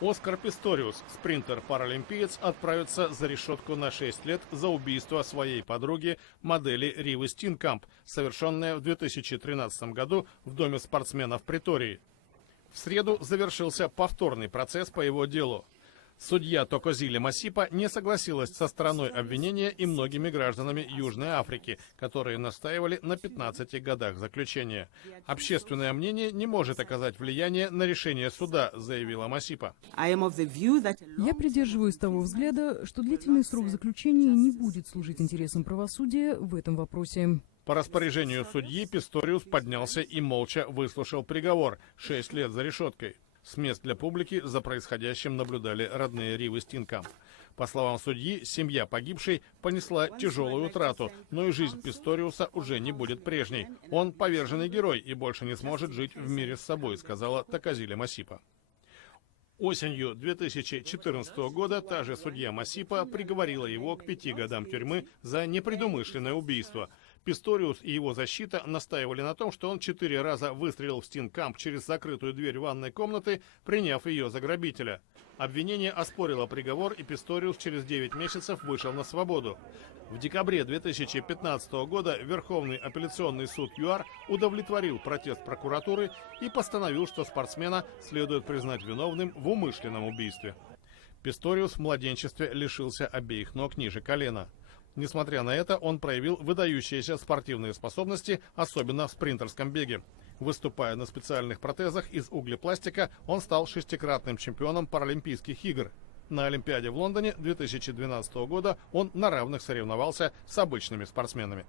Оскар Писториус, спринтер-паралимпиец, отправится за решетку на 6 лет за убийство своей подруги, модели Ривы Стинкамп, совершенное в 2013 году в доме спортсмена в Претории. В среду завершился повторный процесс по его делу. Судья Токозиле Масипа не согласилась со стороной обвинения и многими гражданами Южной Африки, которые настаивали на 15 годах заключения. Общественное мнение не может оказать влияние на решение суда, заявила Масипа. Я придерживаюсь того взгляда, что длительный срок заключения не будет служить интересам правосудия в этом вопросе. По распоряжению судьи Писториус поднялся и молча выслушал приговор – 6 лет за решеткой. С мест для публики за происходящим наблюдали родные Ривы Стинкамп. По словам судьи, семья погибшей понесла тяжелую утрату, но и жизнь Писториуса уже не будет прежней. Он поверженный герой и больше не сможет жить в мире с собой, сказала Токозиле Масипа. Осенью 2014 года та же судья Масипа приговорила его к 5 годам тюрьмы за непредумышленное убийство. Писториус и его защита настаивали на том, что он 4 раза выстрелил в Стинкамп через закрытую дверь ванной комнаты, приняв ее за грабителя. Обвинение оспорило приговор, и Писториус через 9 месяцев вышел на свободу. В декабре 2015 года Верховный апелляционный суд ЮАР удовлетворил протест прокуратуры и постановил, что спортсмена следует признать виновным в умышленном убийстве. Писториус в младенчестве лишился обеих ног ниже колена. Несмотря на это, он проявил выдающиеся спортивные способности, особенно в спринтерском беге. Выступая на специальных протезах из углепластика, он стал 6-кратным чемпионом Паралимпийских игр. На Олимпиаде в Лондоне 2012 года он на равных соревновался с обычными спортсменами.